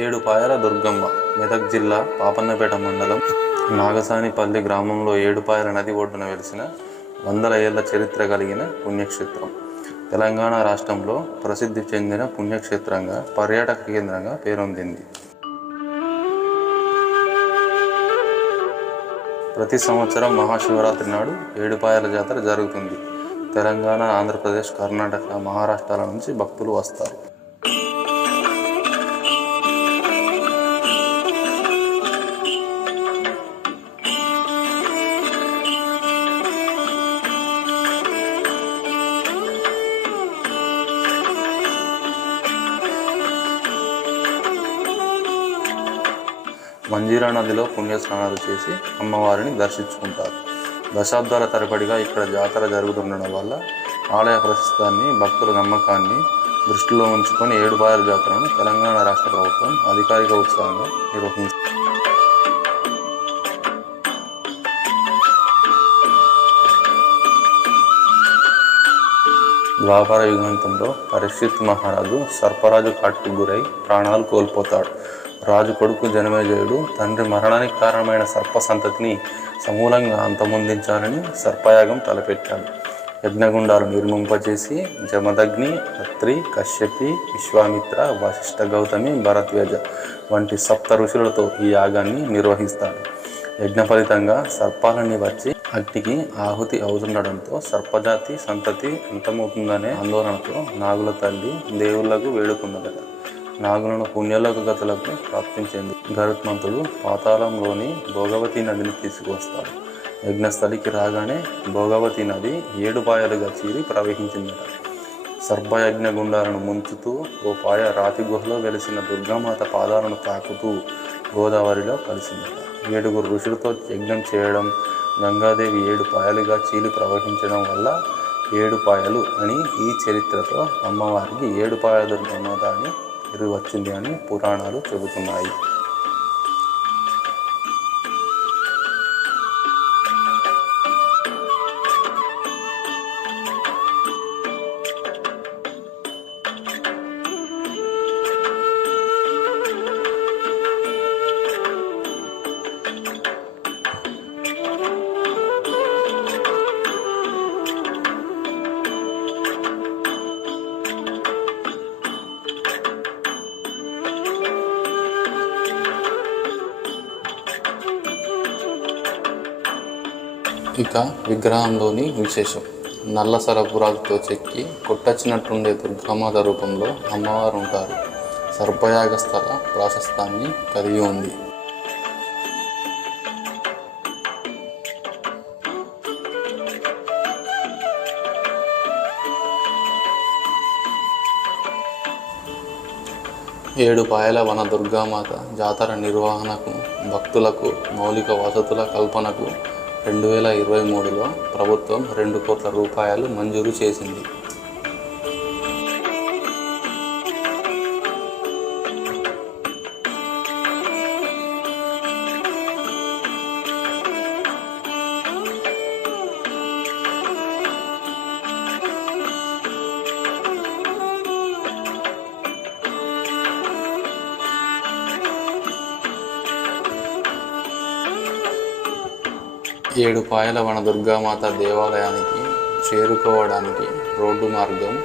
ఏడుపాయల దుర్గమ్మ మెదక్ జిల్లా పాపన్నపేట మండలం నాగసానిపల్లి గ్రామంలో ఏడుపాయల నది ఒడ్డున వెలిసిన వందల ఏళ్ళ చరిత్ర కలిగిన పుణ్యక్షేత్రం. తెలంగాణ రాష్ట్రంలో ప్రసిద్ధి చెందిన పుణ్యక్షేత్రంగా పర్యాటక కేంద్రంగా పేరొందింది. ప్రతి సంవత్సరం మహాశివరాత్రి నాడు ఏడుపాయల జాతర జరుగుతుంది. తెలంగాణ ఆంధ్రప్రదేశ్ కర్ణాటక మహారాష్ట్రాల నుంచి భక్తులు వస్తారు. మంజీరా నదిలో పుణ్యస్నానాలు చేసి అమ్మవారిని దర్శించుకుంటారు. దశాబ్దాల తరబడిగా ఇక్కడ జాతర జరుగుతుండడం వల్ల ఆలయ ప్రస్తుతాన్ని భక్తుల నమ్మకాన్ని దృష్టిలో ఉంచుకొని ఏడుపాయల జాతరను తెలంగాణ రాష్ట్ర ప్రభుత్వం అధికారిక ఉత్సవంగా నిర్వహించింది. ద్వాపర యుగాంతంలో పరీక్షిత్ మహారాజు సర్పరాజు కాటుకు గురై ప్రాణాలు కోల్పోతాడు. రాజు కొడుకు జనమేజయుడు తండ్రి మరణానికి కారణమైన సర్ప సంతతిని సమూలంగా అంతమొందించాలని సర్పయాగం తలపెట్టాడు. యజ్ఞగుండాలు నిర్మింపజేసి జమదగ్ని అత్రి కశ్యపి విశ్వామిత్ర వశిష్ఠ గౌతమి భరద్వేజ వంటి సప్త ఋషులతో ఈ యాగాన్ని నిర్వహిస్తాడు. యజ్ఞ ఫలితంగా సర్పాలన్నీ వచ్చి అగ్నికి ఆహుతి అవుతుండడంతో సర్పజాతి సంతతి అంతమవుతుందనే ఆందోళనతో నాగుల తల్లి దేవుళ్ళకు వేడుకున్నదట. నాగులను పుణ్యలోక గతులకు ప్రాప్తించింది గరుత్మంతుడు పాతాళంలోని భోగవతి నదిని తీసుకువస్తాడు. యజ్ఞస్థలికి రాగానే భోగవతి నది ఏడు పాయలుగా చీరి ప్రవహించిందట. సర్పయజ్ఞ గుండాలను ముంచుతూ ఓ పాయ రాతి గుహలో వెలిసిన దుర్గామాత పాదాలను తాకుతూ గోదావరిలో కలిసిందట. ఏడుగురు ఋషులతో యజ్ఞం చేయడం గంగాదేవి ఏడు పాయలుగా చీలి ప్రవహించడం వల్ల ఏడు పాయలు అని ఈ చరిత్రతో అమ్మవారికి ఏడు పాయల దుర్గమాత అని పేరు వచ్చింది అని పురాణాలు చెబుతున్నాయి. ఇక విగ్రహంలోని విశేషం. నల్ల సరపురాజుతో చెక్కి కొట్టచ్చినట్టుండే దుర్గామాత రూపంలో అమ్మవారు ఉంటారు సర్పయాగ స్థల ప్రాశస్తాన్ని కలిగి ఉంది. ఏడు పాయల వన దుర్గామాత జాతర నిర్వహణకు భక్తులకు మౌలిక వసతుల కల్పనకు రెండు వేల ఇరవై మూడులో ప్రభుత్వం రెండు కోట్ల రూపాయలు మంజూరు చేసింది. ఏడు పాయల వన దుర్గామాత దేవాలయానికి చేరుకోవడానికి రోడ్డు మార్గం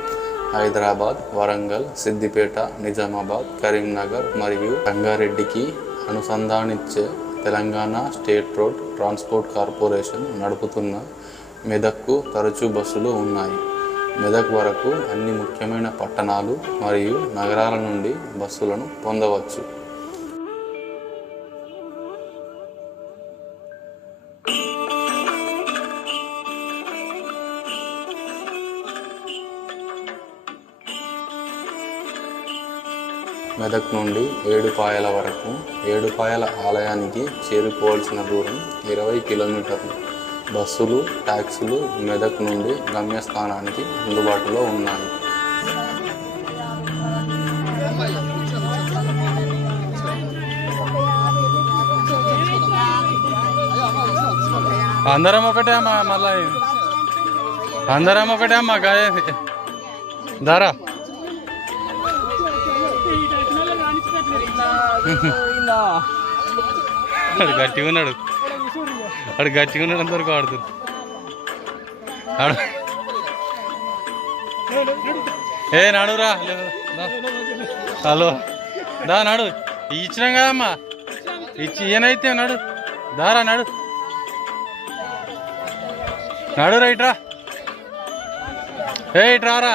హైదరాబాద్ వరంగల్ సిద్దిపేట నిజామాబాద్ కరీంనగర్ మరియు రంగారెడ్డికి అనుసంధానించే Telangana state road transport corporation నడుపుతున్న మెదక్కు తరచూ బస్సులు ఉన్నాయి. మెదక్ వరకు అన్ని ముఖ్యమైన పట్టణాలు మరియు నగరాల నుండి బస్సులను పొందవచ్చు. మెదక్ నుండి ఏడుపాయల వరకు ఏడుపాయల ఆలయానికి చేరుకోవాల్సిన దూరం ఇరవై కిలోమీటర్లు. బస్సులు ట్యాక్సీలు మెదక్ నుండి గమ్యస్థానానికి అందుబాటులో ఉన్నాయి. అందరం ఒకటే అమ్మా మళ్ళీ అందరం ఒకటే అమ్మా గాయ. ధర అక్కడ గట్టిగా ఉన్నాడు. అక్కడ గట్టిగా ఉన్నాడు అంతవరకు ఆడుతుంది ఆడు. ఏ నడురా హలో దా. నడు. ఇచ్చినాం కదమ్మా. ఇచ్చి ఈయనైతే నడు. దారా నడు. నడు రైట్రా ఏ ఇట్రారా